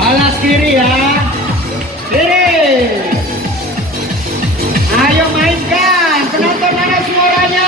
Balas kiri ya. Kiri. Ayo mainkan. Penonton mana suaranya?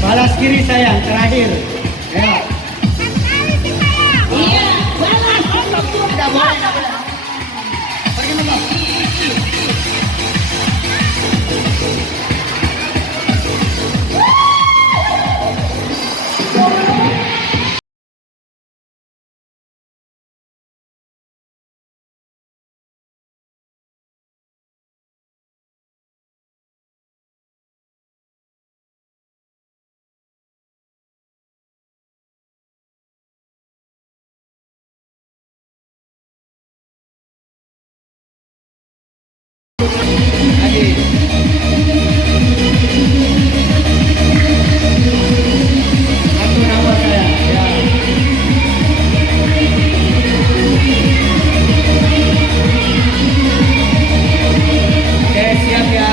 Balas kiri sayang, terakhir. Ayo. Iya, balas. Tidak boleh, tidak boleh. Pergi dulu. Lagi. Satu nama saya. Ya. Oke, siap ya.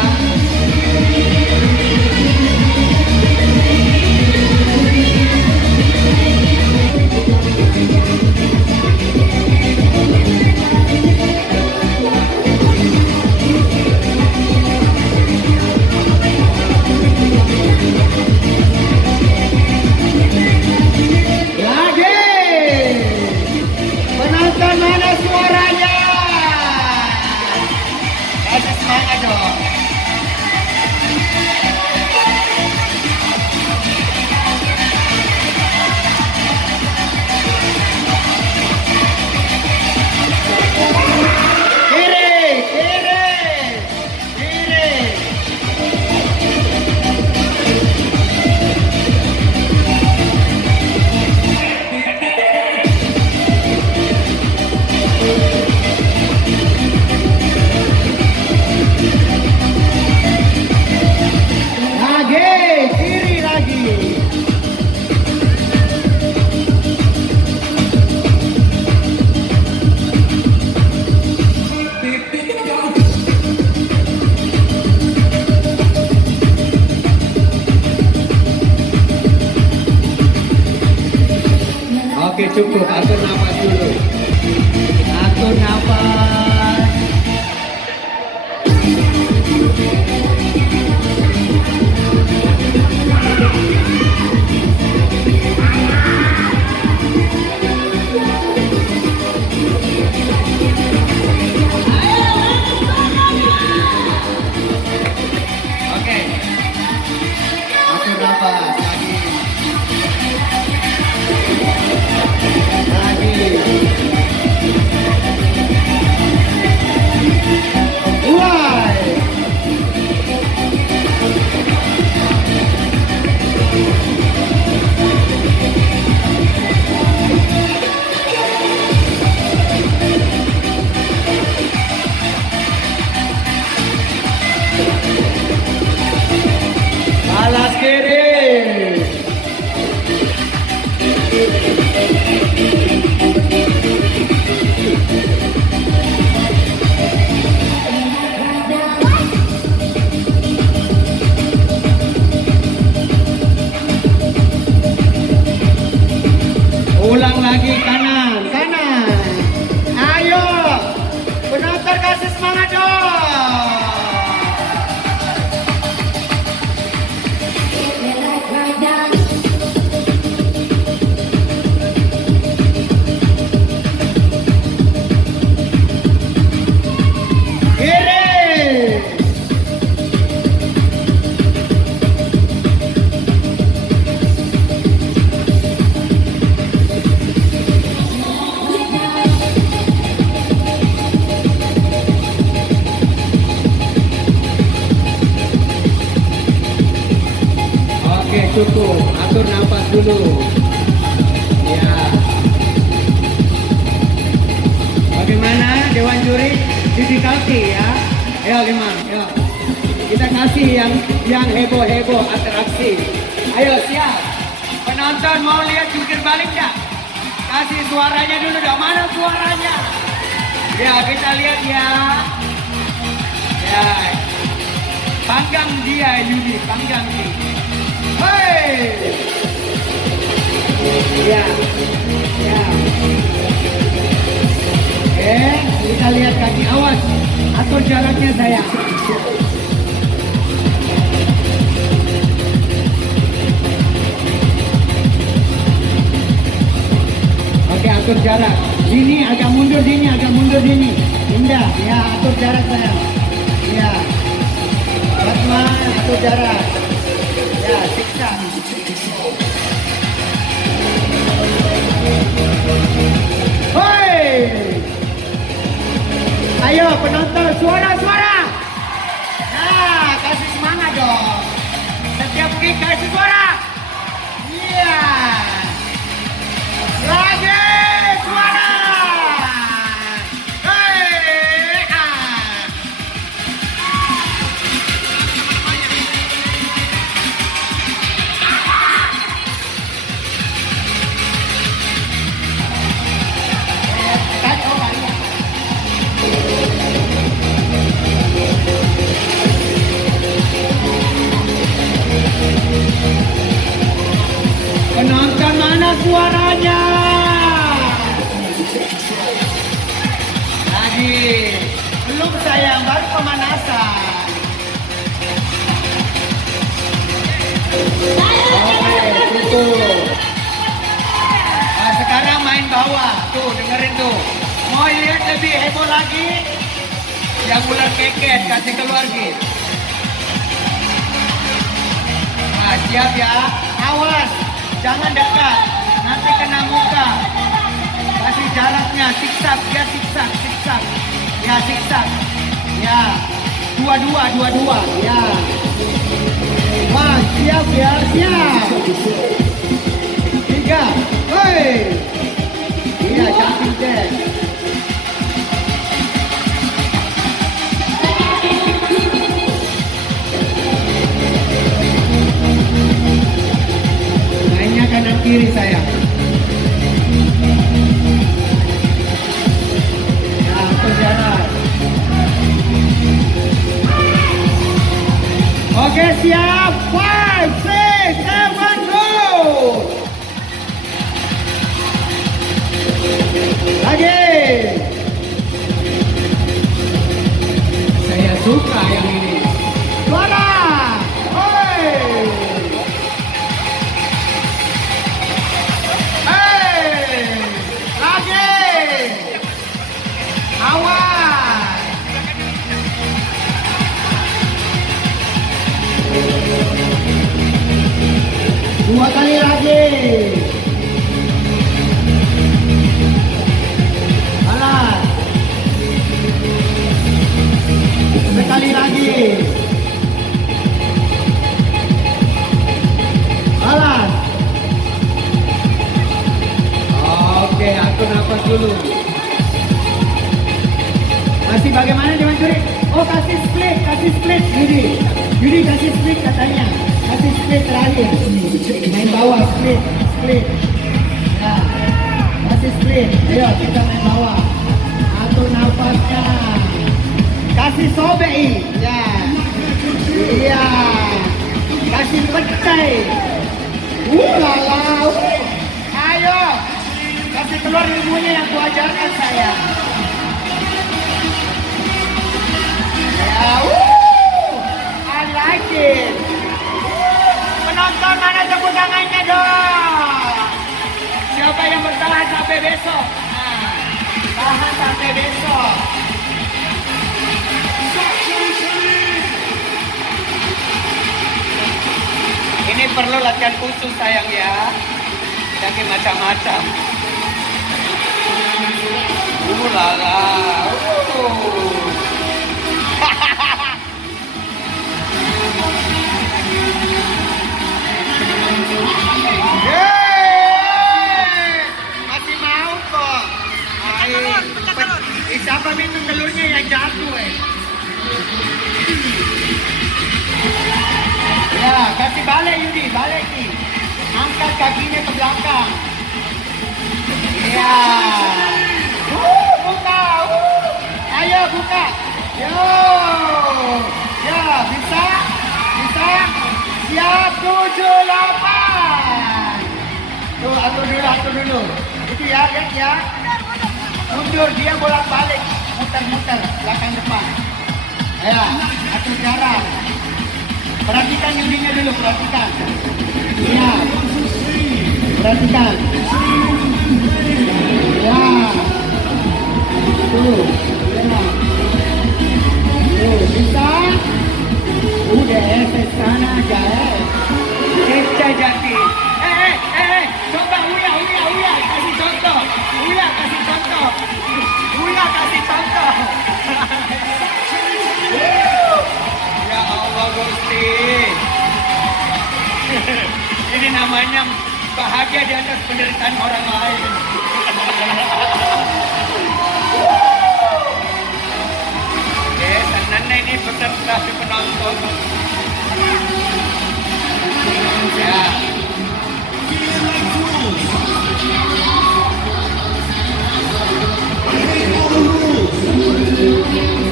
Lagi. Penonton mana suaranya? Kasih semangat dong. Kiri, kiri, kiri. Lagi, kiri lagi. Oke, cukup. Atur nafas dulu. Atur nafas. Oke. Atur nafas lagi. Lagi. cukup. Atur nafas dulu. Ya. Bagaimana Dewan Juri? Difficulty ya. Ayo Limang, ayo. Kita kasih yang heboh-heboh atraksi. Ayo siap. Penonton mau lihat jungkir balik nggak? Kasih suaranya dulu dong. Mana suaranya? Ya kita lihat ya. Ya. Panggang dia Yudi, panggang dia. Hei. Ya. Ya. Oke, kita lihat kaki, awas. Atur jaraknya sayang. Oke, atur jarak. Sini agak mundur sini, agak mundur sini. Indah, ya atur jarak sayang. Ya. Batman, atur jarak. Ya, siksa. Hoi! Ayo penonton, suara-suara. Nah, kasih semangat dong. Setiap kick kasih suara. Iya. Lagi suara. Hei, penonton mana suaranya? Lagi, belum sayang, baru pemanasan. Oke, tutup. Nah, sekarang main bawah, tuh dengerin tuh. Mau lihat lebih heboh lagi? Yang ular keket, kasih keluar gitu. Nah, siap ya, awas. Jangan dekat, nanti kena muka. Kasih jaraknya, siksak, ya siksak, siksak. Ya siksak. Ya. Dua-dua, ya. Wah, siap ya, siap. 3, hei. Iya, cantik deh. Mainnya kanan kiri sayang. Ya, atur jarak. Oke, siap. 5, 6, 7, go. Lagi. Saya suka yang ini. Suara. Dua kali lagi. Alas. Sekali lagi. Alas. Oke, atur nafas dulu. Masih bagaimana Dewan Juri? Oh, kasih split Yudi. Yudi kasih split katanya. Kasih split terakhir. Main bawah, split. Ya. Kasih split. Ayo kita main bawah. Atur nafasnya. Kasih sobei. Ya. Iya. Kasih pecai. Lala. Ayo. Kasih keluar ilmunya yang kuajarkan saya. Ya. I like it. Penonton mana tepuk tangannya dong? Siapa yang bertahan sampai besok? Nah, tahan sampai besok. Ini perlu latihan khusus sayang ya. Jadi macam-macam. Lala. Yeay! Masih mau kok. Ay, pecah telur. siapa itu telurnya yang jatuh Ya, kasih balik Yudi, balik nih. Angkat kakinya ke belakang. Ya. Buka. Ayo buka. Yo. Ya, bisa? Bisa? Siap 7, 8. Tuh, atur dulu. Itu ya, lihat ya. Mundur, dia bolak-balik. Muter-muter, belakang depan. Ayo, atur jarak. Perhatikan Yudinya dulu, perhatikan. Ya. Perhatikan. Ya. Tuh, ya. Tuh, bisa? Udah, ke sana aja, Kecah jati. Coba Uya, kasih contoh. Uya, kasih contoh. Ya Allah, Gusti. Ini namanya bahagia di atas penderitaan orang lain. Oke, senang ini peserta si penonton. Ya.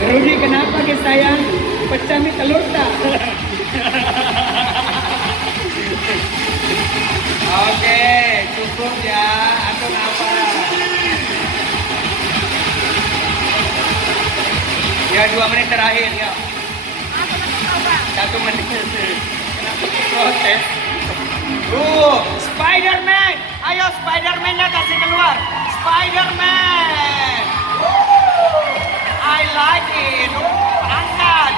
Rudi, kenapa ke sayang? Pecah mie telur tak? Oke, cukup ya. Aku apa? Ya 2 menit terakhir ya. 1 menit. Kenapa protes? Spider-Man. Ayo Spider-Man-nya kasih keluar. Spider-Man. I like it. Angkat.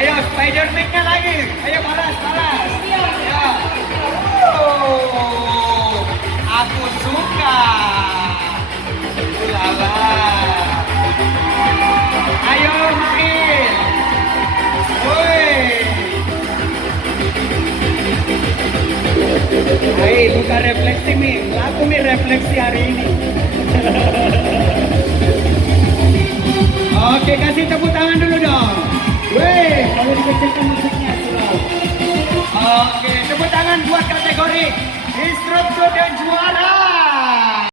Ayo Spider-Man-nya lagi. Ayo balas. Ya. Aku suka. Ulala. Ayo main. Woi. Hai, bukan refleksi Mi. Aku Mi refleksi hari ini. Oke, kasih tepuk tangan dulu dong. Weh, kalau dikecilkan musiknya slow. Oke, tepuk tangan buat kategori